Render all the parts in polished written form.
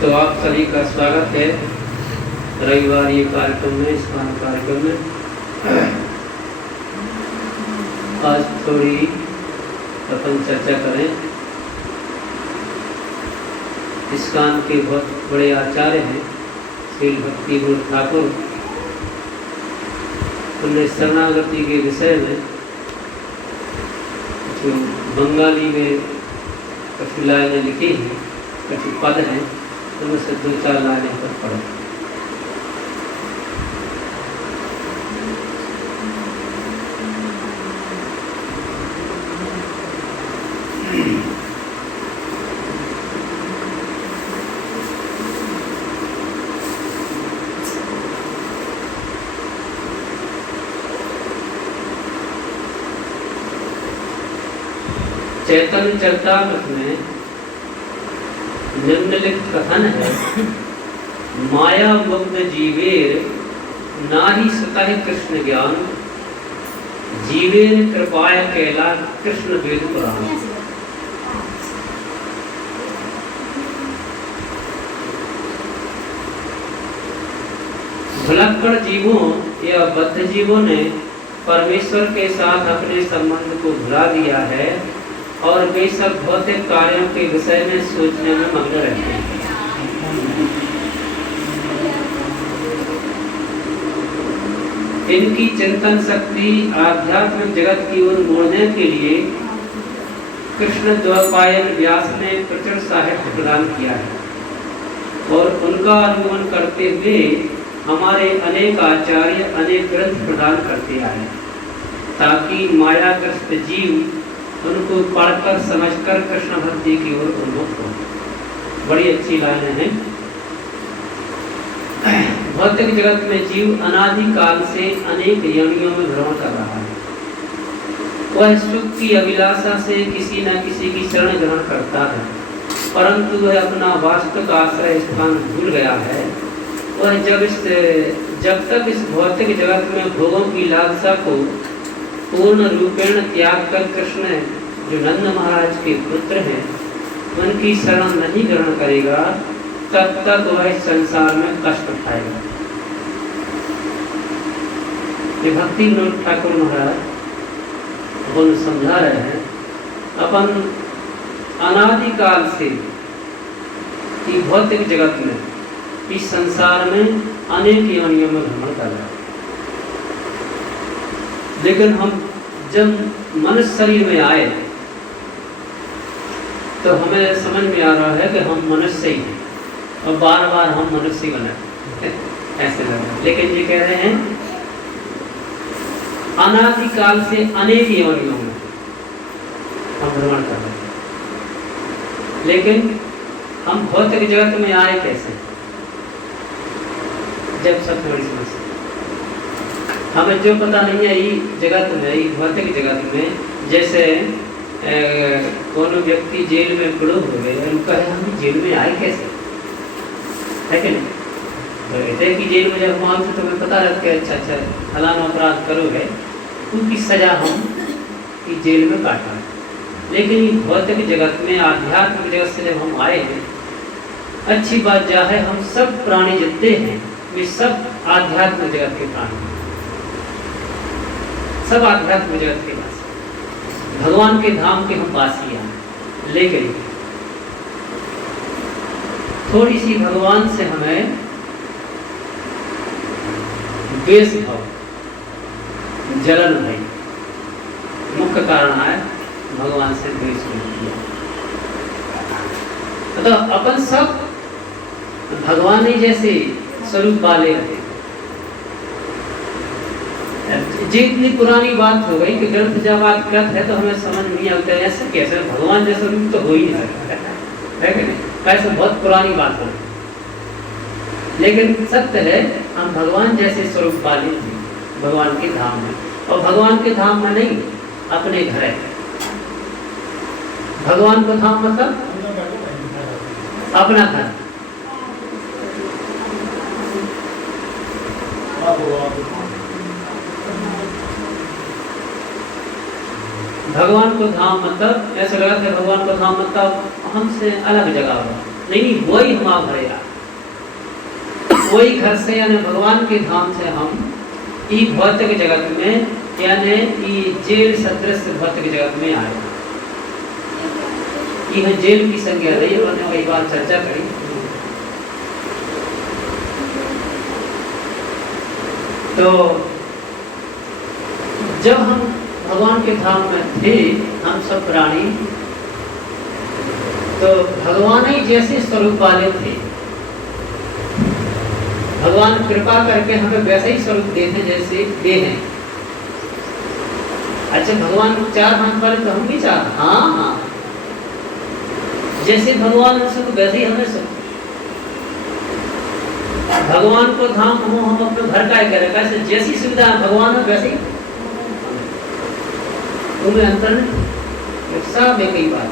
तो आप सभी का स्वागत है रविवार ये कार्यक्रम में, स्नान कार्यक्रम में। आज थोड़ी अपन चर्चा करें। इस्कान के बहुत बड़े आचार्य हैं श्री भक्ति विनोद ठाकुर। उन्हें शरणागति के विषय में जो बंगाली में कुछ लाइनें लिखी हैं, कुछ पद हैं, उनमें से 2-4 लाइनें पर पढ़े। चैतन्य चरितामृत में निम्नलिखित कथन है, माया मुग्ध जीवेर नाहि सतः कृष्ण ज्ञान, जीवेर कृपाय कैला कृष्ण वेद पुराण। भुलक्कड़ जीवों या बद्ध जीवों ने परमेश्वर के साथ अपने संबंध को भुला दिया है और वे सब भौतिक कार्यों के विषय में सोचने में मग्न रहते हैं। इनकी चिंतन शक्ति आध्यात्मिक जगत की ओर मोड़ने के लिए कृष्ण द्वैपायन व्यास ने प्रचुर साहित्य प्रदान किया है और उनका अनुगमन करते हुए हमारे अनेक आचार्य अनेक ग्रंथ प्रदान करते आए ताकि मायाग्रस्त जीव उनको पढ़कर समझकर कृष्ण भक्ति की ओर उन्मुख हो। बड़ी अच्छी लाइन है। भौतिक जगत में जीव अनादिकाल से अनेक योनियों में भ्रमण कर रहा है। वह सुख की अभिलाषा से किसी न किसी की शरण ग्रहण करता है, परंतु वह अपना वास्तविक आश्रय स्थान भूल गया है। वह जब तक इस भौतिक जगत में भोगों की लालसा को पूर्ण रूपेण त्याग कर कृष्ण जो नंद महाराज के पुत्र हैं उनकी शरण नहीं ग्रहण करेगा, तब तक वह इस संसार में कष्ट उठाएगा। ये भक्ति विनोद ठाकुर महाराज अपन समझा रहे हैं, अपन अनादिकाल से भौतिक जगत में इस संसार में अनेक योनियों में भ्रमण कर रहा है, लेकिन हम जब मनुष्य शरीर में आए तो हमें समझ में आ रहा है कि हम मनुष्य ही हैं और बार बार हम मनुष्य बने ऐसे लग रहा है। लेकिन ये कह रहे हैं अनादिकाल से अनेक योनियों में हम भ्रमण कर रहे हैं, लेकिन हम भौतिक जगत में आए कैसे? जब सब थोड़ी समस्या हमें जो पता नहीं है, ये जगत में भौतिक जगत में जैसे कोनो व्यक्ति जेल में पड़ो हो गए, उनका है हम जेल में आए कैसे, है कि नहीं? तो ऐसे कि जेल में जब वहाँ से तुम्हें पता लग के अच्छा फलाना अपराध करोगे, उनकी सजा हम कि जेल में काटा। लेकिन भौतिक जगत में आध्यात्मिक जगत से जब हम आए हैं, अच्छी बात यह है हम सब प्राणी जितने हैं वे सब आध्यात्मिक जगत के प्राणी, सब आध्यात्मिक जगत के वासी, भगवान के धाम के हम वासी हैं। लेकिन थोड़ी सी भगवान से हमें द्वेष भाव, जलन भई, मुख्य कारण है भगवान से द्वेष किया। तो अपन सब भगवान ही जैसे स्वरूप वाले रहे। जितनी पुरानी बात हो गई कि ग्रंथ जब बात करते हैं तो हमें समझ नहीं आता ऐसे कैसे भगवान जैसा रूप तो हो ही नहीं सकता, है कि नहीं? ऐसे बहुत पुरानी बात हो, लेकिन सत्य है हम भगवान जैसे स्वरूप वाले हैं भगवान के धाम में। और भगवान के धाम में नहीं, अपने घर है। भगवान को धाम मतलब अपना घर। भगवान को धाम मतलब ऐसा लगा कि भगवान को धाम मतलब हमसे अलग जगह हो, नहीं, वही हमारा घर है, वही घर से यानी भगवान के धाम से हम ई भौतिक जगत में यानी ई जेल सदृश भौतिक जगत में आए। यह जेल की संज्ञा रही है, हमने कई बार चर्चा करी। तो जब हम भगवान के धाम में थे हम सब प्राणी, तो भगवान ही जैसे स्वरूप वाले थे। भगवान कृपा करके हमें वैसे ही स्वरूप देते जैसे दे हैं। अच्छा, भगवान चार हाथ वाले तो हम भी चार, हाँ, जैसे भगवान सुख वैसे ही हमें सुख। भगवान को धाम हो हम अपने घर का करें, कैसे जैसी सुविधा भगवान है वैसे ही उनमें अंतर नहीं। तो सब एक ही बात।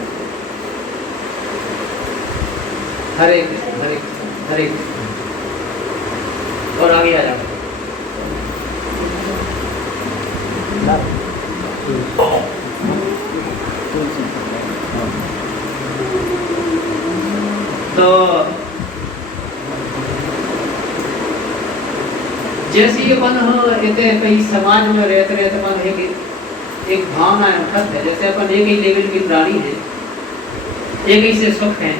हरे कृष्ण हरे कृष्ण हरे कृष्ण। और आगे आ जाओ। तो जैसे अपन कहीं समाज में रहते रहते अपन एक भावना उठत है, जैसे अपन एक ही लेवल की प्राणी है, एक ही से सुख है,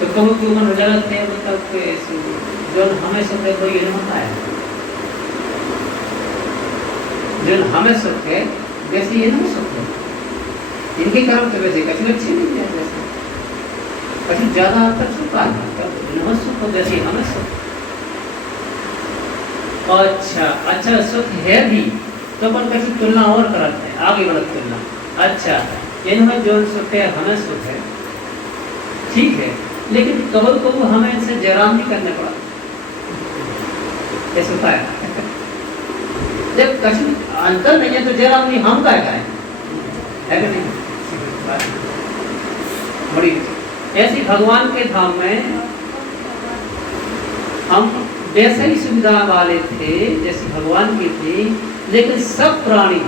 तो कभी क्यों मन हो जाते हैं, मतलब जो हमें सुख है कोई नहीं होता है, जो हमें सुख है वैसे ये नहीं सुख है, इनके कर्म तो वैसे कभी अच्छे नहीं है, जैसे कभी ज्यादा हद तक सुख आ जाता सुख जैसे हमें सुख। अच्छा अच्छा सुख है भी तो अपन कैसे तुलना और करते हैं, आगे बढ़त तुलना। अच्छा इनमें जो सुख है हमें सुख है, ठीक है, लेकिन कबल को हमें इनसे जयराम नहीं करने पड़ा, ऐसा होता है। जब कहीं अंतर नहीं है तो जयराम नहीं, हम क्या करें, है कि नहीं? बड़ी ऐसी भगवान के धाम में हम वैसे ही सुविधा वाले थे जैसे भगवान की थी, लेकिन सब प्राणी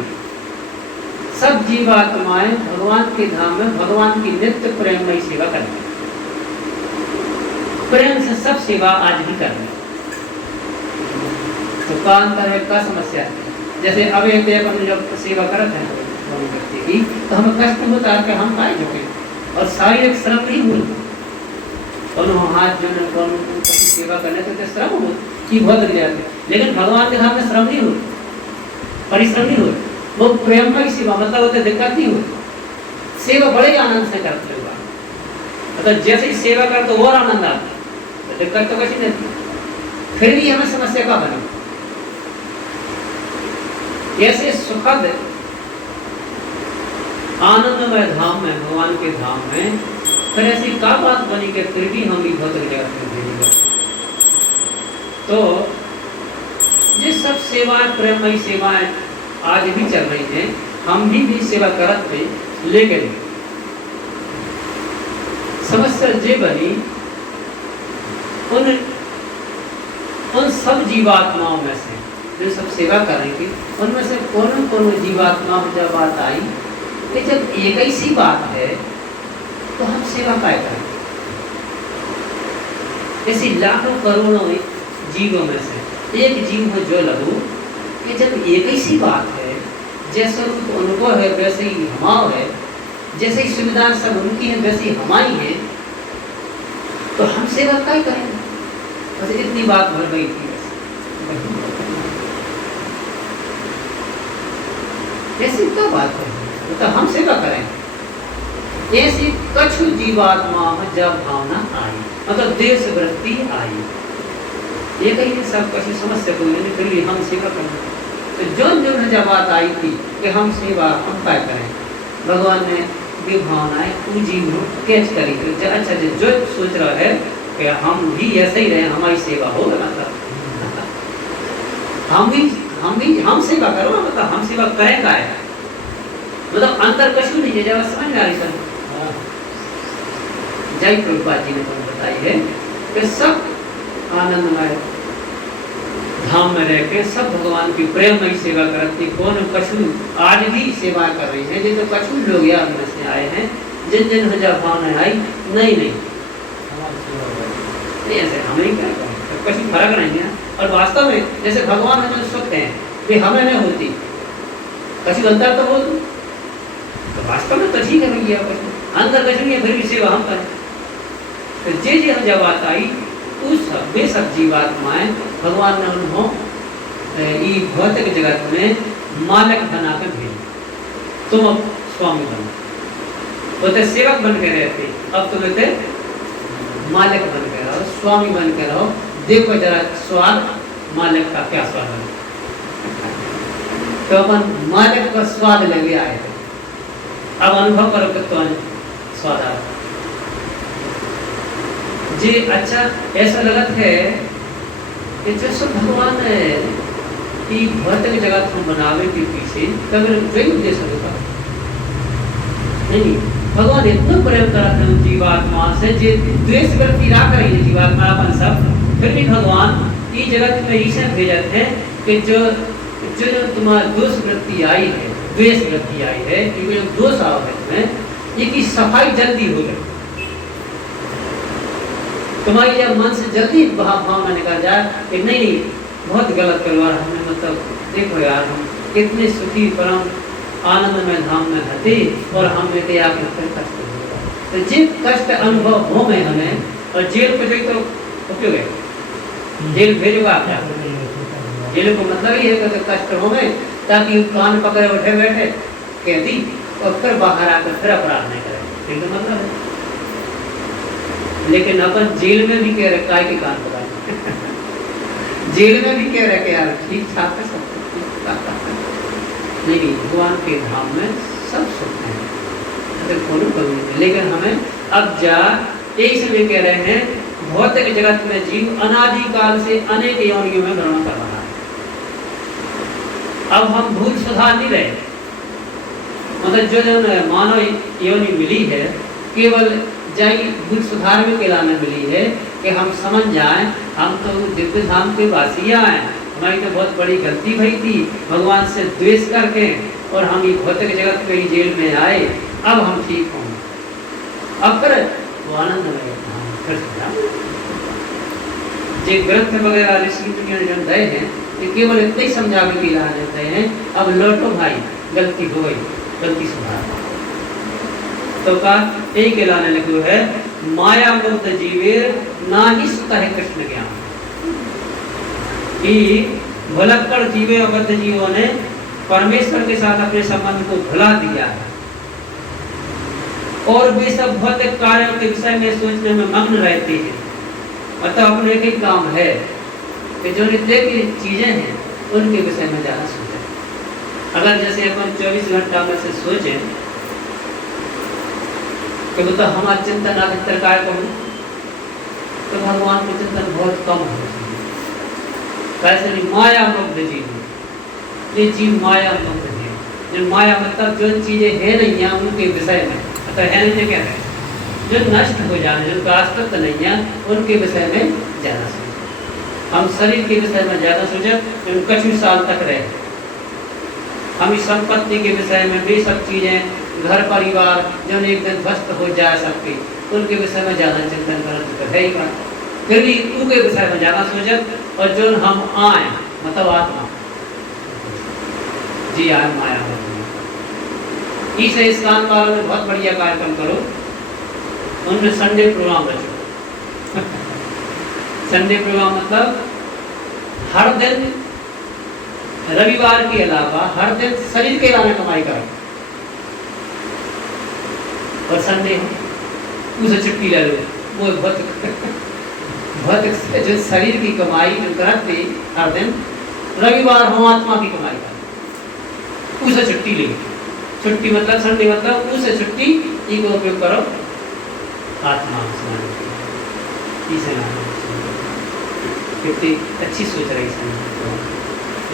सब जीवात्माएं भगवान के धाम में भगवान की नित्य प्रेममयी सेवा करते, प्रेम से सब सेवा आज भी कर रहे। तो का अंतर है, का समस्या है? जैसे अब एक अपन जब सेवा करते हैं व्यक्ति की, तो हमें कष्ट होता है कि हम आए झुके और शारीरिक श्रम नहीं हुई, और हाथ जो सेवा करने से श्रम हो कि बहुत लग जाते, लेकिन भगवान के धाम में श्रम नहीं हो, परिश्रम नहीं हो, वो प्रेममय सेवा, मतलब होते दिक्कत नहीं हो, सेवा बड़े आनंद से करते हुआ, मतलब जैसे ही सेवा कर तो और आनंद आता, तो दिक्कत तो कैसी नहीं, फिर भी हमें समस्या का बना। ऐसे सुखद आनंदमय धाम में, भगवान के धाम में, फिर ऐसी क्या बात बनी कि फिर भी हम भी भौतिक जगत में भेजे। तो जिस सब सेवाएं प्रेममयी सेवाएं आज भी चल रही हैं, हम भी सेवा करत थे, लेकिन समस्या ये बनी उन सब जीवात्माओं में से जो सब सेवा कर रही थी, उनमें से कौन जीवात्मा जब बात आई कि जब एक ही सी बात है तो हम सेवा काय करें। ऐसी लाखों करोड़ों जीवों में से एक जीव हो जो लघु कि जब एक ही सी बात है, जैसा रूप उनको है वैसे ही हमारा है, जैसे ही सुविधाएं सब उनकी है वैसे ही हमारी है, तो हम सेवा काय करें। बस इतनी बात भर गई थी। ऐसी क्या बात है, तो हम सेवा करें। ऐसी कछु जीवात्मा में जब भावना आई, मतलब देश वृत्ति आई, ये कहीं सब कछु समस्या को नहीं, फिर भी हम सेवा करें। तो जो जब बात आई थी कि हम सेवा हम क्या करें, भगवान ने ये भावनाएं तू जीव कैच करी। अच्छा जो सोच रहा है कि हम भी ऐसे ही रहे, हमारी सेवा हो, मतलब हम सेवा करो, मतलब हम सेवा करें का है, मतलब अंतर कछु नहीं है। जब समझ में आ रही सब जय प्रभुपाद जी ने बताई है कि सब आनंदमय धाम में रह के सब भगवान की प्रेममयी सेवा करती, कौन कछु आज भी सेवा कर रही है। जो कछु लोग याद में से आए हैं, जिन हजार भावना आई, नहीं ऐसे हमें ही क्या करें, कछु फर्क नहीं है। और वास्तव में जैसे भगवान हमें सुख हैं वे हमें नहीं होती, कछु अंतर तो हो, तो वास्तव में तो ठीक है भैया, अंतर कछु नहीं है, फिर भी सेवा हम करें। तो जे हम जब बात आई उस वे सब जीवात्माएं भगवान ने उन्होंने भौतिक जगत में मालिक बनाकर भेजा। तुम अब स्वामी बनो, वो तो सेवक बन के रहे थे, अब तुम थे मालिक बन के रहो, स्वामी बन के रहो। देखो जरा स्वाद मालिक का क्या स्वाद है। तो अपन मालिक का स्वाद लेके आए थे, अब अनुभव करो कि तो स्वाद आ जी। अच्छा ऐसा लगत है कि जैसे भगवान की भौतिक जगत हम बनावे के पीछे कभी वही उद्देश्य होता, नहीं, भगवान इतना प्रेम करते हैं जीवात्मा से, जे द्वेष वृत्ति ना करें जीवात्मा अपन सब, फिर भी भगवान इस जगत में ऐसे भेजते हैं कि जो तुम्हारा दोष वृत्ति आई है, द्वेष वृत्ति आई है, कि जो दोष आओ है तुम्हें, ये की सफाई जल्दी हो जाए, तुम्हारी जब मन से जल्दी भावना निकल जाए कि नहीं बहुत गलत करवा रहा हमने, मतलब देखो यार हम कितने सुखी परम आनंद में धाम में रहते और हमने तो आके फिर कष्ट होगा, तो जिस कष्ट अनुभव हो में हमें, और जेल पे जाए तो उपयोग है, जेल भेजोगा क्या, जेल को मतलब ही है कि कष्ट हो में, ताकि कान पकड़े उठे बैठे कहती और फिर बाहर आकर फिर अपराध नहीं करे, ये तो मतलब है। लेकिन अपन जेल में भी कह रहे काय के कान पकड़े जेल में भी कह रहे कि यार ठीक ठाक है सब कुछ, लेकिन भगवान के धाम में सब सुख है, लेकिन हमें अब जा एक समय कह रहे हैं भौतिक जगत में जीव अनादिकाल से अनेक योनियों में भ्रमण कर रहा है। अब हम भूल सुधार नहीं रहे, मतलब जो मानव योनि मिली है केवल जाई भूल सुधार में कहलाने मिली है कि हम समझ जाएं हम तो दिव्य धाम के वासिया हैं, हमारी तो बहुत बड़ी गलती भई थी भगवान से द्वेष करके, और हम ये भौतिक जगत के जेल में आए, अब हम ठीक होंगे, अब फिर वो आनंद में जो ग्रंथ वगैरह ऋषि दुनिया ने गए हैं ये केवल इतना ही समझा के ला देते हैं, अब लौटो भाई गलती हो गई, गलती सुधार। तो का यही कहलाने लगे है माया मुक्त जीवेर ना ही सुता है कृष्ण ज्ञान, कि भुलक्कड़ जीवे अबद्ध जीवों ने परमेश्वर के साथ अपने संबंध को भुला दिया है और वे सब भौतिक कार्यों के विषय में सोचने में मग्न रहते हैं, मतलब अपने एक ही काम है कि जो नित्य की चीजें हैं उनके विषय में ज्यादा सोचे। अगर जैसे अपन 24 घंटा में से सोचे कि तो हमारा चिंतन अधिकतर काय को तो भगवान का चिंतन बहुत कम हो, कैसे नहीं माया मुक्त जीव, ये जीव माया मुक्त है, जो माया मतलब जो चीजें है नहीं है उनके विषय में, तो है नहीं क्या है जो नष्ट हो जाने, जो शाश्वत नहीं है उनके विषय में ज्यादा सोचे। हम शरीर के विषय में ज्यादा सोचे, कुछ साल तक रहे, हम इस संपत्ति के विषय में भी सब चीजें घर परिवार जो एक दिन ध्वस्त हो जा सकती उनके विषय में ज्यादा चिंतन करते है ही का, फिर भी उनके विषय में ज्यादा सोचत, और जो हम आए मतलब आत्मा जी आए माया में इस स्थान वालों में बहुत बढ़िया कार्यक्रम करो, उनमें संडे प्रोग्राम रचो संडे प्रोग्राम मतलब हर दिन रविवार के अलावा हर दिन शरीर के लाने कमाई करो, और संडे उसे छुट्टी ले लो, वो बहुत जो शरीर की कमाई जो करते हर दिन, रविवार हो आत्मा की कमाई करो, उसे छुट्टी ले, छुट्टी मतलब संडे मतलब उसे छुट्टी ई को उपयोग करो आत्मा कितनी अच्छी सोच रही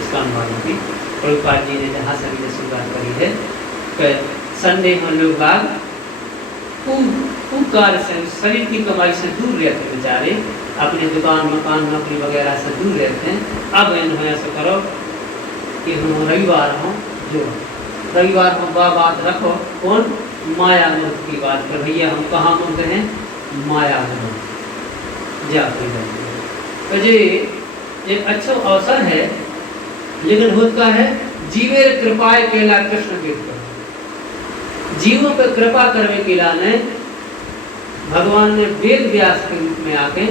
इसका अनुवाद की प्रभुपाद जी ने जहाँ सभी ने शुरुआत करी है कि संडे हम लोग कार्य से शरीर की कमाई से दूर रहते बेचारे, अपने दुकान मकान नौकरी वगैरह से दूर रहते हैं। अब इन्होंने ऐसा करो कि हम रविवार हो, जो रविवार हो बात रखो कौन माया मुक्त की बात कर, भैया हम कहाँ मुक्त हैं माया मुक्त जाते हैं। तो ये अच्छा अवसर है, लेकिन होता है जीवे कृपाए केला कृष्ण के जीवों पर कृपा करने के लिए भगवान ने वेद व्यास के रूप में आके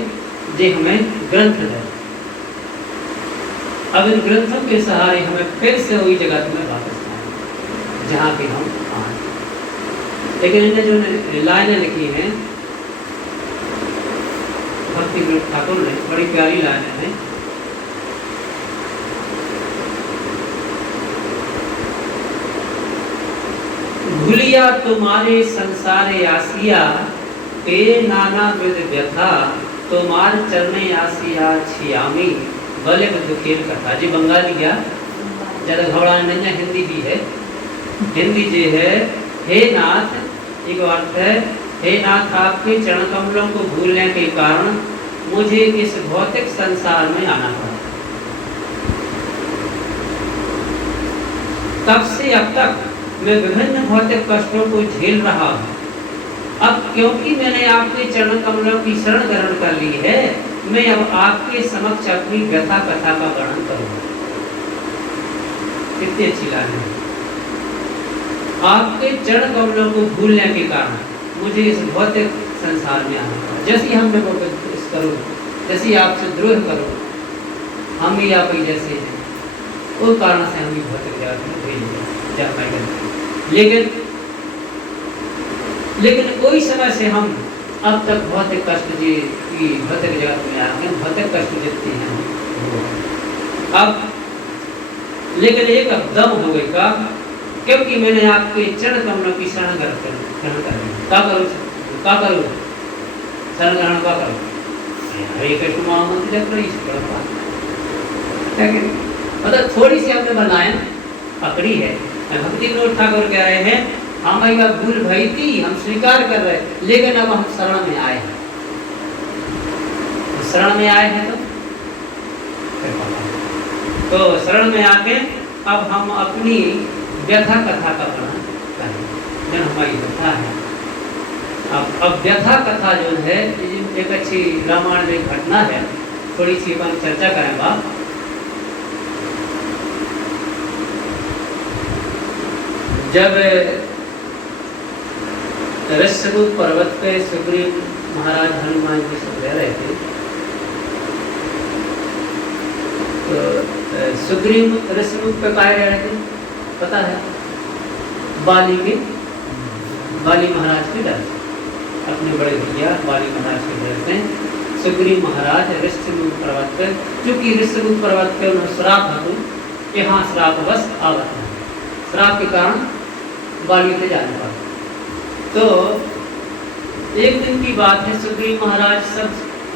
जे हमें ग्रंथ दिए। अब इन ग्रंथों के सहारे हमें फिर से वही जगत में वापस आए जहाँ के हम आए। लेकिन इन्हें जो लाइनें लिखी हैं भक्ति ठाकुर ने, बड़ी प्यारी लाइनें हैं। भूलिया तुम्हारे संसारे आसिया पे नाना विध व्यथा, तुम्हार चरणे आसिया छियामी बले दुखेर कथा। जी बंगाली क्या ज्यादा घबराने नहीं, हिंदी भी है। हिंदी जे है, हे नाथ एक अर्थ है, हे नाथ आपके चरण कमलों को भूलने के कारण मुझे इस भौतिक संसार में आना पड़ा। तब से अब तक मैं विभिन्न भौतिक कष्टों को झेल रहा हूँ। अब क्योंकि मैंने आपके चरण कमलों की शरण ग्रहण कर ली है, मैं अब आपके समक्ष अपनी व्यथा कथा का वर्णन करूंगा। कितनी अच्छी लाइन है। आपके चरण कमलों को भूलने के कारण मुझे इस भौतिक संसार में आना पड़ा। जैसे हम लोगों को करो, जैसे आपसे द्रोह करो, हम ही आप ही जैसे हैं, उस कारण से हम ही भौतिक जगत में भेज जा पाएंगे। लेकिन कोई समय से हम अब तक भौतिक कष्ट जी की भौतिक जगत में आए हैं, भौतिक कष्ट देते हैं। अब लेकिन एक दम हो गई का, क्योंकि मैंने आपके चरण कमलों की शरण ग्रहण कर ली। क्या करो शरण ग्रहण का करो, हरे कृष्ण महामंत्र जप रही मतलब थोड़ी सी हमने बनाया पकड़ी है। भक्ति विनोद ठाकुर कह रहे हैं, हमारी बात भूल भई थी, हम स्वीकार कर रहे, लेकिन अब हम शरण में आए हैं। शरण में आए हैं तो शरण में आके अब हम अपनी व्यथा कथा का वर्णन करें। जन हमारी व्यथा है, अब व्यथा कथा जो है एक अच्छी रामायण में घटना है, थोड़ी सी अपन चर्चा करें बात। जब ऋष्यमुख पर्वत पे सुग्रीव महाराज हनुमान जी सब रह रहे थे, तो सुग्रीव ऋष्यमुख पे पाए रह रहे थे, पता है, बाली महाराज के डर, अपने बड़े भैया बाली महाराज के डर से सुग्रीव महाराज ऋष्यमुख पर्वत पे, चूंकि ऋष्यमुख पर्वत पे उन्हें श्राप था, यहाँ श्रापवश आवत है, श्राप के कारण बाली पे जाने पड़ा। तो एक दिन की बात है, सुग्रीव महाराज सब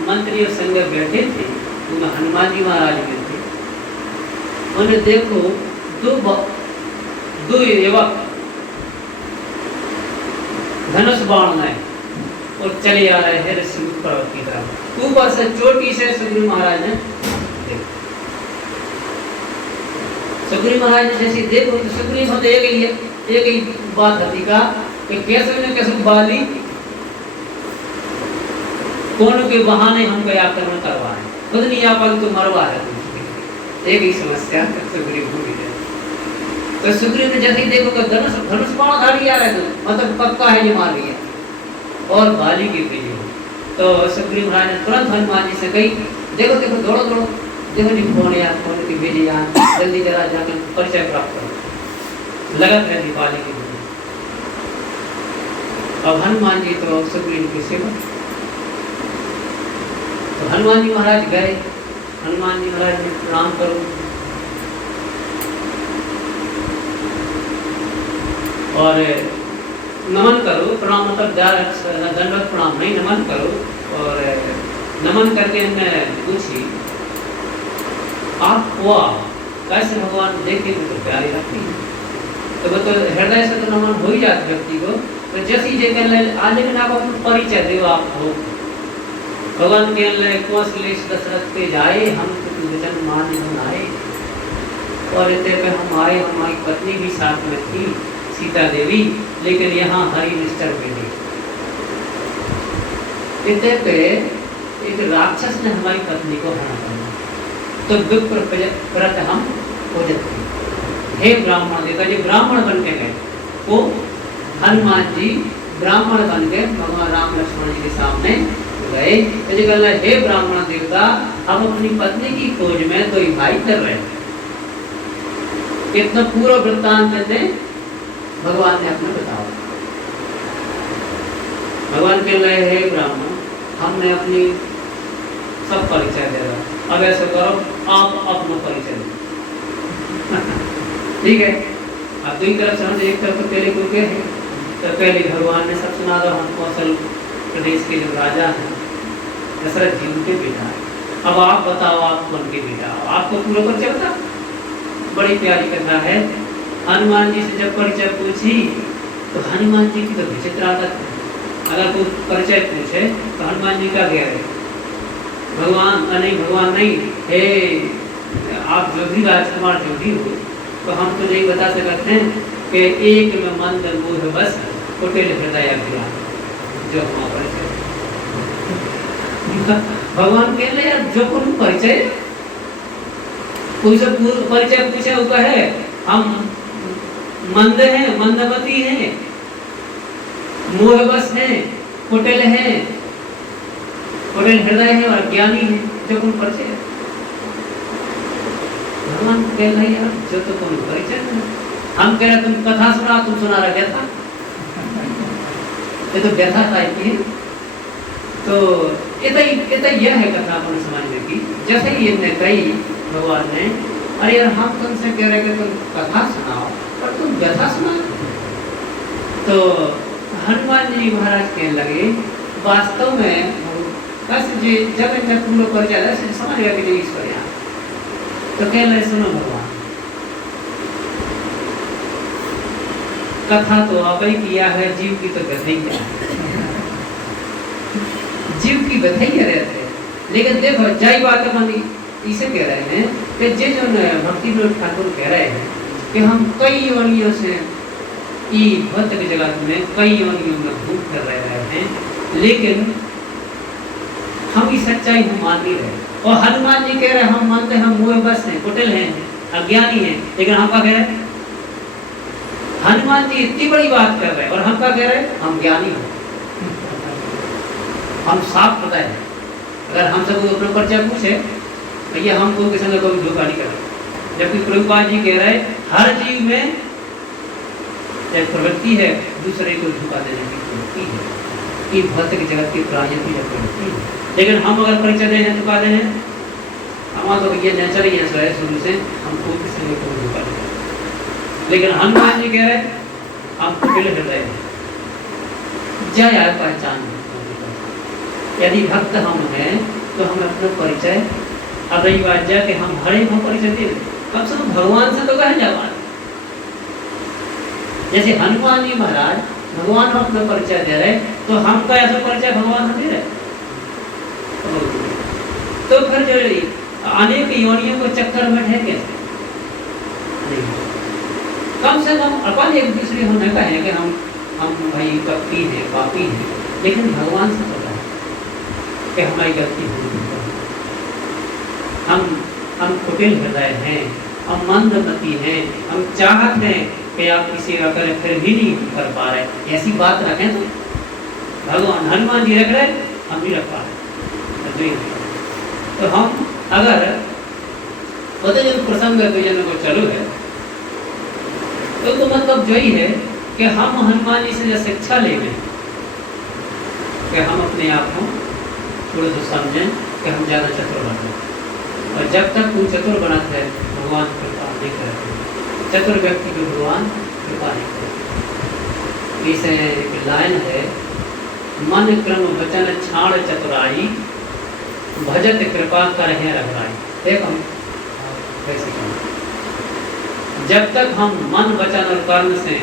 मंत्रियों संग बैठे थे, उनमें हनुमान जी महाराज में थे। उन्हें देखो दो युवक धनुष बाण में और चले आ रहे हैं ऋषिमुख पर्वत की तरफ। ऊपर से चोटी से सुग्रीव महाराज ने जैसे देखो तो सुग्रीव हम एक ही बात होती का कि कैसे बाली कौन के बहाने हम गया आक्रमण करवाए, खुद नहीं आ पाए तो मरवा है। एक ही समस्या सुग्रीव को भी है। तो सुग्रीव ने जैसे ही देखो कि धनुष बाणधारी आ रहे थे, मतलब पक्का है ये मार लिया और बाली की प्रिय। तो सुग्रीव महाराज ने तुरंत हनुमान जी से कही, देखो देखो दौड़ो दौड़ो, देखो नहीं फोन की भेजी यहाँ, जल्दी जरा जाकर परिचय प्राप्त करो। लगत रहती बाली की। अब हनुमान जी तो सुग्रीव की सेवा, तो हनुमान जी महाराज गए। हनुमान जी महाराज ने प्रणाम करो, और नमन करो। प्रणाम मतलब दंडवत प्रणाम नहीं, नमन करो। और नमन करके हमने पूछी, आप हुआ कैसे भगवान देखे तो प्यारी लगती है, तो वो तो हृदय से तो नमन हो ही जाता व्यक्ति को। तो जैसे ही जगह आज लेकिन आप अपना परिचय दो, आप हो भगवान के कौशलेश दशरथ पे जाए, हम वचन मान आए और इतने पे हम आए। हमारी पत्नी भी साथ में थी, सीता देवी, लेकिन यहाँ हरि निष्ठर पे थी। इतने पे एक राक्षस ने हमारी पत्नी को हरण कर लिया, तो विप्रत हम हो जाते। हे ब्राह्मण देवता, जो ब्राह्मण बन के गए वो हनुमान जी ब्राह्मण बन के भगवान राम लक्ष्मण जी के सामने गए। तो जो कहना, हे ब्राह्मण देवता, हम अपनी पत्नी की खोज में तो भाई कर रहे थे। कितना पूरा वृत्तांत ने भगवान ने अपने बताया। भगवान कह रहे, हे ब्राह्मण, हमने अपनी सब परिचय दे रहा, अब ऐसा करो आप अपना परिचय दो। ठीक है, अब दूसरी तरफ समझ, एक तरफ तो पहले कोई है, तो पहले भगवान ने सब सुना दो। हम कौशल प्रदेश के जो राजा हैं दशरथ जी, उनके बेटा है। अब आप बताओ, आप कौन के बेटा हो, आपको पूरा परिचय बता। बड़ी प्यारी कथा है। हनुमान जी से जब परिचय पूछी तो हनुमान जी की तो विचित्र आदत है। अगर कोई परिचय पूछे तो हनुमान जी का कह रहे भगवान नहीं, हे आप जो भी राजकुमार जो भी हो, तो हम तो नहीं बता सकते हैं कि एक में मंद मोह बस कुटिल हृदय अभिलाष, जो हमारा परिचय भगवान कह रहे यार, जो कोई परिचय कोई से परिचय पूछे वो कहे हम मंद हैं, मंदमती हैं, मोहबस हैं, कुटिल हैं, कुटिल हृदय है और ज्ञानी है, जो कोई परिचय है। भगवान कह रहे यार, जो तो कोई परिचय नहीं। हम कह रहे तुम कथा सुना, तुम सुना रहा व्यथा, ये तो व्यथा टाइप की है। तो इतना यह है कथा अपन समझने की। जैसे ही इनने कही भगवान ने, अरे यार हम तुमसे कह रहे कि तुम कथा सुनाओ पर तुम व्यथा सुना। तो हनुमान जी महाराज कहने लगे वास्तव में बस जी जब इनने पूर्ण परिचय समझ गया कि नहीं ईश्वर यहाँ, तो कह रहे सुनो भगवान, कथा तो आप ही किया है, जीव की तो व्यथा ही क्या है, जीव की व्यथा ही रहते हैं। लेकिन देखो जय बात बनी इसे कह रहे हैं कि जे जो भक्ति विनोद ठाकुर कह रहे हैं कि हम कई योनियों से भौतिक जगत में कई योनियों में घूम कर रहे हैं, लेकिन हम इस सच्चाई को मान नहीं रहे। और हनुमान जी कह रहे हैं हम मानते हैं, हम मोह बस हैं, कुटिल हैं, अज्ञानी हैं, लेकिन हम क्या कह रहे हैं? हनुमान जी इतनी बड़ी बात कर रहे हैं और हम क्या कह रहे हैं? हम ज्ञानी हैं, हम साफ पता है। अगर हम सब अपने परिचय पूछे भैया हमको किसी ने कोई धोखा नहीं करा, जबकि प्रभुपाद जी कह रहे हर जीव में एक प्रवृत्ति है दूसरे को धोखा देने की प्रवृत्ति है, कि भौतिक जगत की प्रायति है प्रवृत्ति है। लेकिन हम अगर परिचय दें तो क्या दें? हमारा तो ये नेचर ही है शुरू से, हमको किसी ने कोई धोखा नहीं। लेकिन हनुमान जी कह रहे हम कुटिल हृदय हैं, जय आय पहचान। यदि भक्त हम हैं तो हम अपना परिचय, अब रही बात जाए कि हम हर एक को परिचय दे, कम से कम भगवान से तो कहें जवान। जैसे हनुमान जी महाराज भगवान को अपना परिचय दे रहे, तो हम का ऐसा परिचय भगवान दे रहे, तो फिर जो अनेक योनियों को चक्कर में है कैसे? कम से कम अपन एक दूसरे होने का है कि हम भाई भक्ति है, पापी है, लेकिन भगवान से पता है कि हमारी गलती होगी। हम कुटिल हृदय हैं, हम मंदमती हैं, हम चाहते हैं कि आप किसी का करें फिर भी नहीं कर पा रहे, ऐसी बात रखें तो भगवान हनुमान जी रख रहे, हम नहीं रख पा रहे। तो हम अगर पता जब प्रसंग को चालू है तो मतलब जो ही है कि हम हनुमान जी से शिक्षा लेंगे कि हम अपने आप को थोड़ा सा समझें कि हम ज़्यादा चतुर बने, और जब तक कोई चतुर बनाते हैं भगवान कृपा नहीं करते, चतुर व्यक्ति को भगवान कृपा नहीं करते। इस एक लाइन है, मन क्रम वचन छाड़ चतुराई, भजत कृपा कर है रघुराई। देखो कैसे जब तक हम मन वचन और कर्म से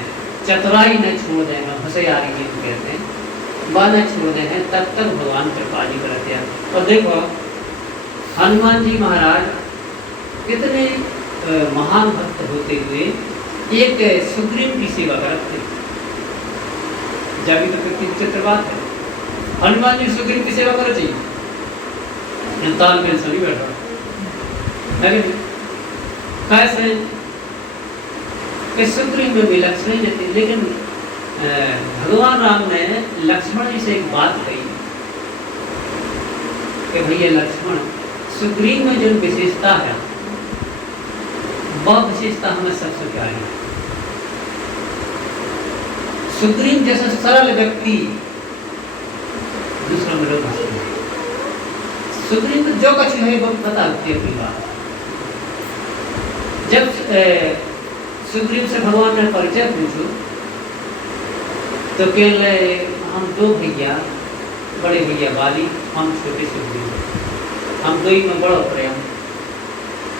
चतुराई न छोड़ देंगे, होशियारी जी कहते हैं, वह न छोड़ देंगे, तब तक भगवान कृपा नहीं करते हैं। और देखो हनुमान जी महाराज कितने महान भक्त होते हुए एक सुग्रीव की सेवा करते, जब तो विचित्र बात है, हनुमान जी सुग्रीव की सेवा करना चाहिए, तालमेल से नहीं बैठा है। कैसे कि सुग्रीव में भी लक्ष्मण जी थे, लेकिन भगवान राम ने लक्ष्मण जी से एक बात कही कि भैया लक्ष्मण, सुग्रीव में जो विशेषता है वह विशेषता हमें सबसे प्यारी है। सुग्रीव जैसा सरल व्यक्ति दूसरा मिलो मुश्किल है। सुग्रीव को जो कुछ है वो पता होती है अपनी बात। जब सुग्रीव से भगवान ने परिचय पूछो तो कह रहे हम दो भैया, बड़े भैया वाली, हम छोटे सुग्रीव, हम दो ही में बड़ो प्रेम,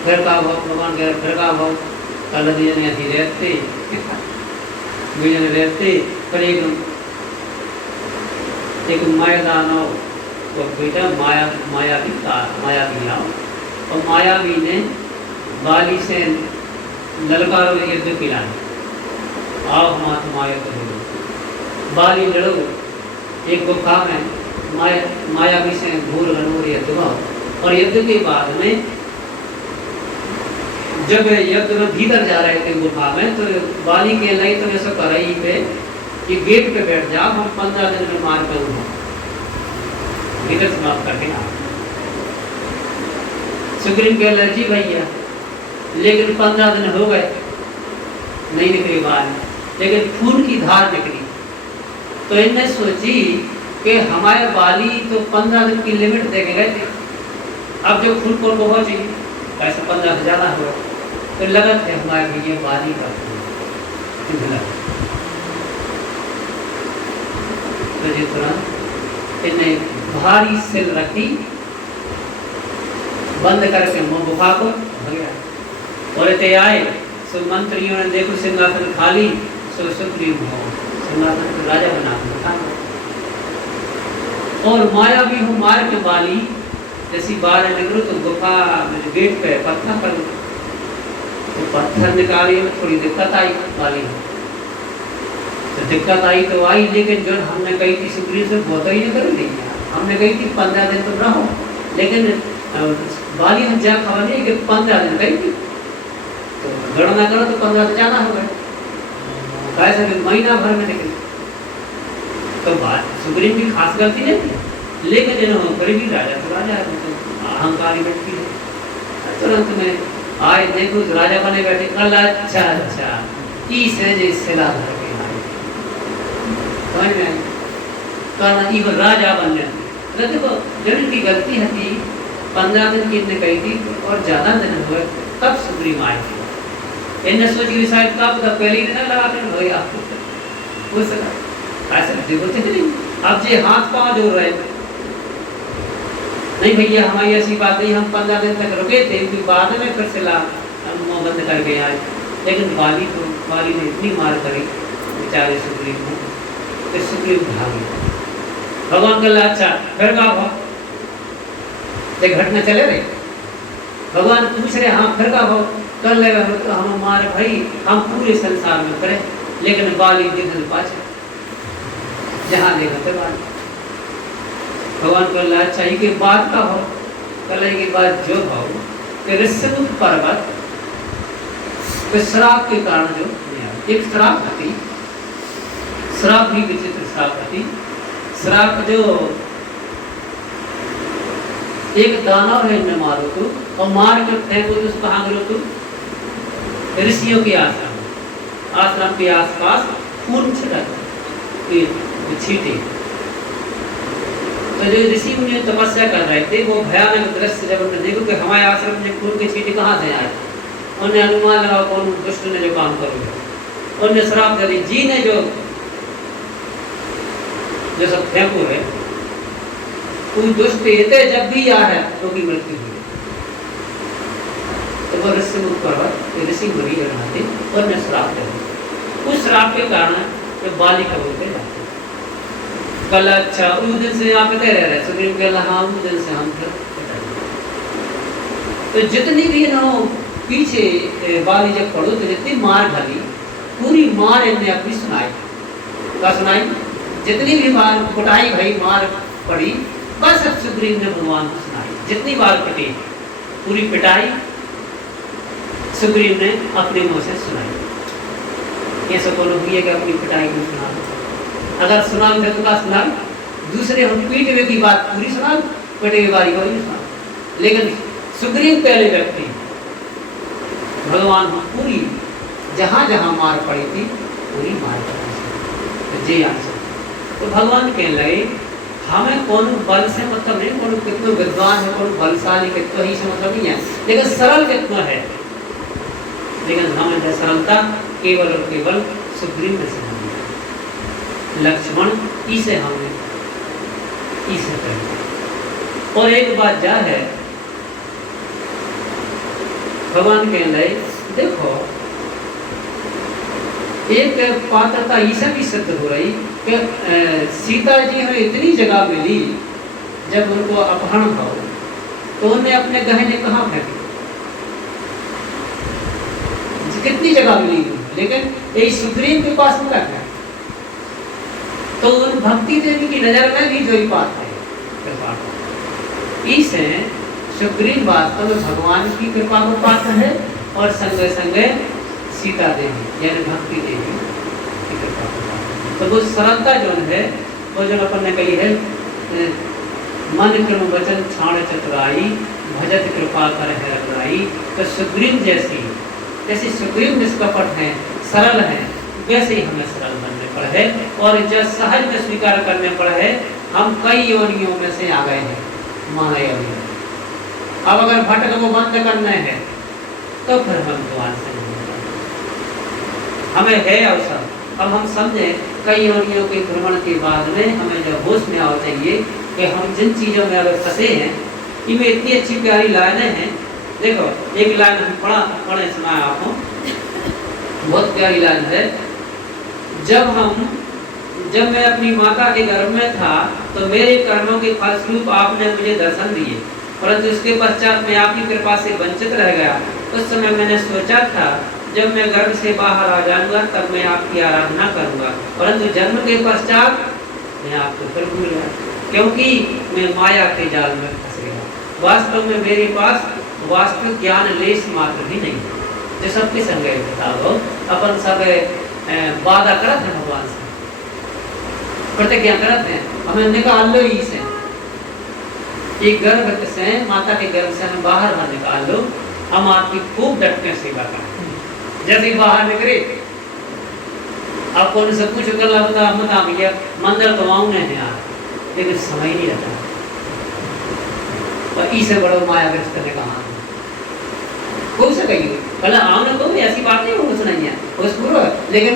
फिर का भाव भगवान कह रहे फिर का भाव कल दिन रहते मिलन रहते पर एक माया दानव तो बेटा मायावी आओ और मायावी ने बाली से ललकारो युद्ध किलाए, आओ मात माया करो, बाली लड़ो एक गुफा में मायावी से घोर घनघोर युद्ध हुआ और युद्ध के बाद में जब युद्ध में भीतर जा रहे थे गुफा में तो बाली के लई तो ऐसा कराई पे कि गेट पे बैठ जाओ, हम 15 दिन में मार करूंगा, भीतर समाप्त करके आ। सुग्रीव कह रहे जी भैया, लेकिन 15 दिन हो गए नहीं निकली बाल, लेकिन खून की धार निकली। तो इनने सोची कि हमारे बाली तो 15 दिन की लिमिट दे के गए थे, अब जो खून को पहुंची ऐसा 15 से ज्यादा हुआ, तो लगा थे हमारे भैया बाली का तो जी तुरंत इन्हें भारी सिल रखी, बंद करके मुंह गुफा को गया और इतने आए सो मंत्रियों ने देखो सिंहासन खाली, सो सुग्रीव हो सिंहासन को राजा बना और माया भी हूँ मार के बाली जैसी बाहर निकलो तो गुफा गेट पे पत्थर पर तो पत्थर निकाली में थोड़ी दिक्कत आई बाली तो दिक्कत आई तो आई, लेकिन जो हमने कही थी सुग्रीव से बहुत ही नहीं कर दी, हमने कही थी 15 दिन तो रहो, लेकिन बाली ने जा खबर नहीं कि 15 दिन कही थी, तो गणना करो तो 15 से ज्यादा हो गए, कैसे महीना भर में निकली। तो बात सुग्रीव की खास गलती नहीं थी, लेकिन गरीबी राजा तो राजा है, तो अहंकारी व्यक्ति है। तुरंत में आए देखो राजा बने बैठे, अच्छा अच्छा इसे सिला धर के आए कारण इवन राजा बनने देखो जरूर की गलती है कि 15 दिन की इनने कही थी और ज्यादा दिन हुए तब सुग्रीव आए थे, इनने सोची शायद कब तक पहले ही दिन लगा कर हो गया हो सका ऐसे देखो नहीं, अब ये हाथ पांव जोड़ रहे नहीं भैया हमारी ऐसी बात नहीं, हम 15 दिन तक रुके थे, क्योंकि बाद में फिर से मुंह बंद करके आए, लेकिन बाली ने इतनी मार करी बेचारे सुग्रीव को, फिर सुग्रीव भागे। भगवान कल अच्छा फिर गाओ घटना चले रहे, भगवान पूछ रहे हाँ फिर गाओ कर ले तो हम हमारे भाई हम पूरे संसार में करें, लेकिन बाली दिन पाछे जहाँ देखो तो बाली भगवान को अल्लाह चाहिए कि बात का हो कल की बात जो हो कि ऋषिमुख पर्वत तो श्राप के कारण जो एक श्राप थी, श्राप भी विचित्र श्राप थी, श्राप जो एक दानव है इनमें मारो तो और मार कर फेंको तो उसको कहाँ गिरो तो ऋषियों के आश्रम के आसपास खून छिड़क छीटे। तो जो ऋषि मुनि तपस्या कर रहे थे वो भयानक दृश्य जब उन्होंने देखो कि हमारे आश्रम में खून के छींटे कहाँ से आए, उन्हें अनुमान लगाओ कौन दुष्ट ने जो काम करोगे, उन्हें श्राप दे जी ने जो सब फेंको है कोई दुष्ट एते जब भी आ है तो की मृत्यु हुई। तो वो ऋषिमुख पर्वत ऋषि मुनि रहते और ने श्राप दे, उस श्राप के कारण जो बाली का बोलते जाते कल अच्छा उस दिन से यहाँ पे रह रहे सुग्रीव के हाँ उस दिन से हम तो जितनी भी ना पीछे बाली जब पढ़ो तो जितनी मार ढली पूरी मार इनने अपनी सुनाई, क्या सुनाई, जितनी भी मार कुटाई भाई मार पड़ी बस अब सुग्रीव ने भगवान को सुनाई, जितनी बार पिटी पूरी पिटाई सुग्रीव ने अपने मुंह से सुनाई। ये सब बोलो हुई है कि अपनी पिटाई को सुना, अगर सुना तो क्या सुना, दूसरे हम पीट हुए की बात पूरी सुना, पिटे हुए बारी को नहीं सुना, लेकिन सुग्रीव पहले व्यक्ति भगवान को पूरी जहाँ जहाँ मार पड़ी थी पूरी मार पड़ी तो जी आंसर। तो भगवान कहने लगे हमें कौन बल से मतलब नहीं, कौन कितना विद्वान है कौन बलशाली कितना ही से मतलब नहीं है, लेकिन सरल कितना है, लेकिन हमें सरलता केवल और केवल सुग्रीव में से लक्ष्मण इसे हमने इसे करें। और एक बात जा है भगवान कहने लगे देखो एक पात्रता ईसा भी सिद्ध हो रही कि सीता जी हमें इतनी जगह मिली, जब उनको अपहरण हो तो उन्हें अपने गहने कहाँ फेंके, कितनी जगह मिली, लेकिन यही सुग्रीव के पास मिला है। तो उन भक्ति देवी की नजर में भी जो ही बात है कृपा, इसे सुग्रीव वास्तव में भगवान की कृपा को पात्र है और संगे संगे सीता देवी यानी भक्ति देवी की कृपा को पात्र। तो वो सरलता जो है वो जो अपन ने कही है, मन क्रम वचन छाण चतुराई भजत कृपा कर है रतुराई। तो सुग्रीव जैसे सुग्रीव निष्कपट है, सरल है, वैसे ही हमें सरल बनने पड़े है और जब सहज में स्वीकार करने पड़े है। हम कई योनियों में से आ गए हैं मानव योनि। अब अगर भटक को बंद करना है तो फिर हम भगवान से हमें है अवसर। अब हम समझे कई योनियों के भ्रमण के बाद में हमें जब होश में आना चाहिए कि हम जिन चीजों में अगर फंसे हैं, इनमें इतनी अच्छी प्यारी लाइनें हैं। देखो एक लाइन हम पढ़े सुना आपको, बहुत प्यारी लाइन है। जब मैं अपनी माता के गर्भ में था तो मेरे कर्मों के फलस्वरूप आपने मुझे दर्शन दिए, परंतु इसके पश्चात मैं आपकी कृपा से वंचित रह गया। उस समय मैंने सोचा था जब मैं गर्भ से बाहर आ जाऊंगा तब मैं आपकी आराधना करूंगा, परंतु जन्म के पश्चात मैं आपको फिर भूल गया क्योंकि मैं माया के जाल में फंस गया। वास्तव में मेरे पास वास्तविक ज्ञान लेश मात्र भी नहीं, जो सबके संग बताओ। अपन सब वादा करते हैं भगवान से, प्रतिज्ञा करते हैं, हमें निकाल लो इसे, एक गर्भ से माता के गर्भ से हमें बाहर न निकाल लो, हम आपकी खूब डट के सेवा करें। जैसे ही बाहर निकले आपको उनसे पूछ कर बता भैया मंदिर तो आऊँ नहीं यार, लेकिन समय नहीं रहता। और इसे बड़ो मायाग्रस्त ने कहा हो सकेगी कल आने को ऐसी बात नहीं हो सुनाई है उस पूर्व, लेकिन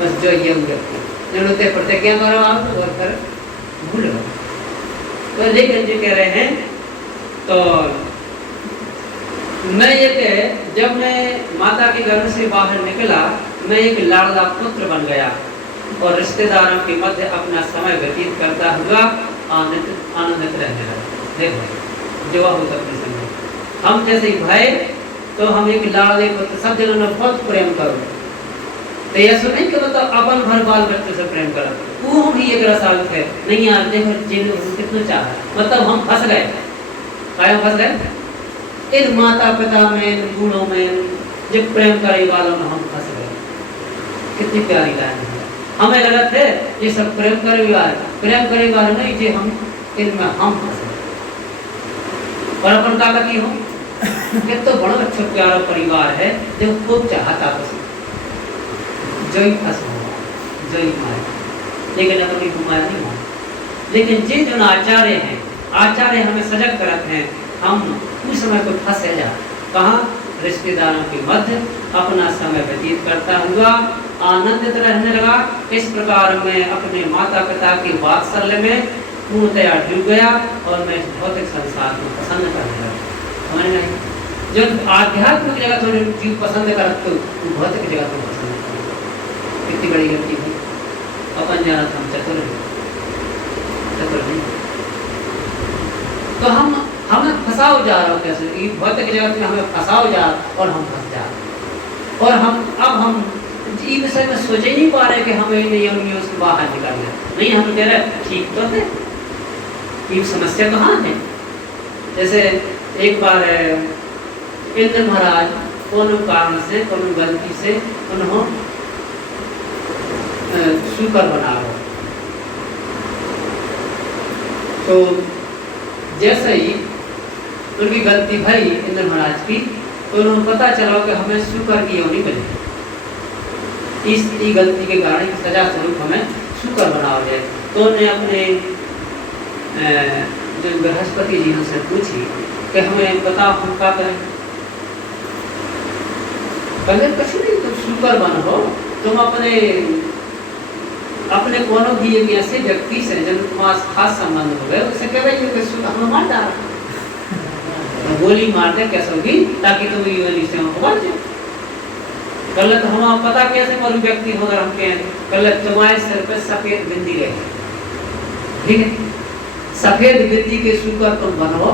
बस जो ये उनते प्रतिज्ञा करो आप और फिर भूल गए। तो लेकिन जो कह रहे हैं तो मैं जब मैं माता के गर्भ से बाहर निकला मैं एक लाडला पुत्र बन गया और रिश्तेदारों के मध्य अपना समय व्यतीत करता हुआ आनंदित रहने लगा। देखो जो होता प्रसंग हम जैसे भाई तो हम एक लाडले पुत्र सब जनों ने बहुत प्रेम करो, तो ऐसा नहीं कि मतलब अपन भर बाल बच्चों से प्रेम करो, वो हम भी एक रसाल थे नहीं यार। देखो जिन कितना चाह मतलब हम फंस गए, क्या फंस गए इन माता पिता में, इन गुणों में, जब प्रेम करे वालों में हम फंस गए। कितनी प्यारी लाइन है। हमें लगा थे ये सब प्रेम करे वाले नहीं, जे हम इनमें हम फंस गए। पर अपन का लगी हो कि तो बड़ा अच्छा प्यारा परिवार है जो खूब चाहता आपस जो ही फंस हुआ जो ही मारे, लेकिन अपनी घुमाया नहीं हुआ। लेकिन जिन जो आचार्य हैं, आचार्य हमें सजग करते हैं, हम उस समय को फंसे जा कहाँ रिश्तेदारों के मध्य अपना समय व्यतीत करता हुआ आनंदित रहने लगा। इस प्रकार मैं अपने माता पिता के वात्सल्य में पूर्णतया डूब गया और मैं भौतिक संसार को पसंद करने लगा। समझ नहीं, जब आध्यात्मिक जगत में जीव पसंद कर तो भौतिक जगत में पसंद कर, कितनी बड़ी गलती हुई। अपन जाना था हम चतुर नहीं, तो हमें फंसाओ जा रहा हो कैसे भौतिक जगत में, हमें फंसाओ जा और हम फंस जा और हम इस विषय में सोच ही नहीं पा रहे कि हमें नहीं उसको बाहर निकालना नहीं। हम कह रहे ठीक तो है, ये समस्या कहाँ है। जैसे एक बार इंद्र महाराज कोनो कारण से कोनो गलती से उन्होंने शुकर बना हो, तो जैसे ही उनकी गलती भई इंद्र महाराज की, तो उन्होंने पता चला कि हमें शुकर की योनि मिली, इस गलती के कारण सजा स्वरूप हमें शुकर बनाया जाए। तो उन्हें अपने जो बृहस्पति जी से पूछी कि हमें बताओ हम क्या करें। पहले कुछ नहीं, तुम शुकर बनो, तुम अपने कोनो भी एक ऐसे व्यक्ति से जिनके पास खास संबंध हो गए उसे कह रही है हमें मार डाला, गोली मार दे कैसे होगी ताकि तुम योनि से उबर जाओ। कल तो हम पता कैसे करूँ व्यक्ति होगा हम कहें कल तुम्हारे सिर पे सफेद बिंदी रहे, ठीक है, सफेद बिंदी के शुक्र तुम बनो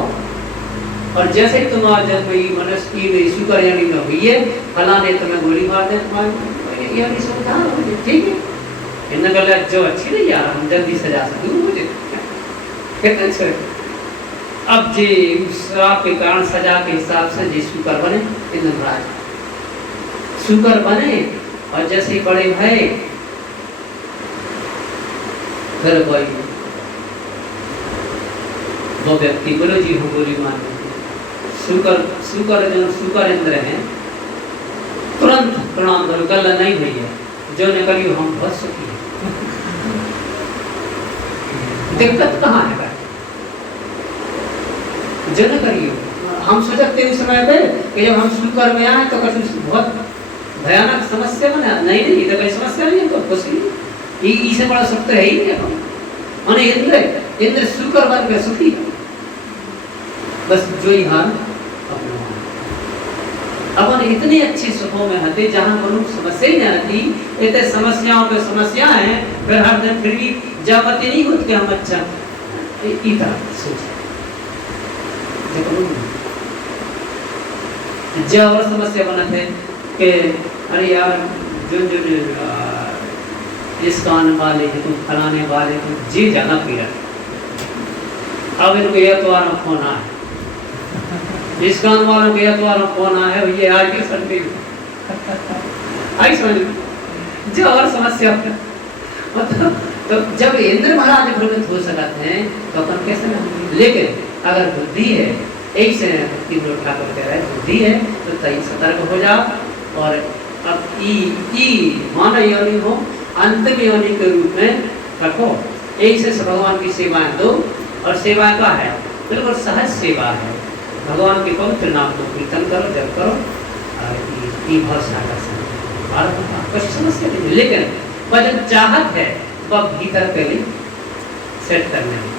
और जैसे ही तुम आज कोई मनुष्य की शुक्र यानी न हुई है फला ने तुम्हें गोली मार दे तुम्हारे यानी समझा ठीक है, इन गलत जो अच्छी नहीं यार हम जल्दी सजा सकते मुझे कितने अच्छे। अब जी श्राप के कारण सजा के हिसाब से जी शुक्र बने इंद्रराज शुक्र बने और जैसे ही बड़े भय फिर कोई वो व्यक्ति बोलो जी हम गोली मार शुक्र शुक्र जो शुक्र इंद्र हैं तुरंत प्रणाम करो गल नहीं हुई है जो ने करी हम बहुत सुखी है। दिक्कत कहाँ है भाई जो न करियो हम सोचते उस समय पे कि जब हम शुक्र में आए तो बहुत भयानक समस्या बना नहीं नहीं तो कोई समस्या नहीं तो कुछ नहीं इससे बड़ा सुख तो है ही नहीं हम इंद्र इंद्र शुक्र बन के सुखी बस जो ही हाल अपन इतनी अच्छी सुखों में हते जहाँ मनुष्य समस्या ही नहीं आती इतने समस्याओं पे समस्या है फिर हर दिन फिर भी जापति नहीं होती कि हम अच्छा इतना सोच जो और समस्या बना थे कि अरे यार जो जो इस कान वाले हैं तुम फलाने वाले तुम जी जाना पीड़ा अब इनको यह तो आना फोन आया इस कान वालों के तो आना फोन आया है ये आज के संडे आई समझ जो और समस्या मतलब तो जब इंद्र महाराज भ्रमित हो सकते हैं तो अपन कैसे नहीं, लेकिन अगर बुद्धि है एक से ठाकुर कह रहे हैं बुद्धि है तो तई सतर्क हो जाओ और अब ई मानव योनि हो अंतिम योनि के रूप में रखो एक से भगवान की सेवाएं दो और सेवा का है बिल्कुल सहज सेवा है भगवान के पवित्र नाम को कीर्तन करो जब करो और बहुत सारा कुछ समस्या नहीं लेकिन वह जब चाहत है वह भीतर पहले सेट करने में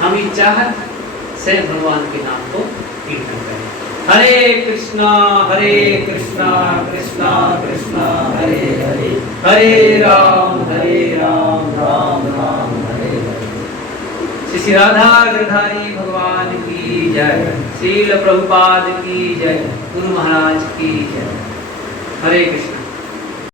हम ये चाहत से भगवान के नाम को कीर्तन करें। हरे कृष्णा कृष्णा कृष्णा हरे हरे हरे राम राम राम हरे हरे। श्री राधा गिरधारी भगवान की जय, श्रील प्रभुपाद की जय, गुरु महाराज की जय। हरे कृष्ण।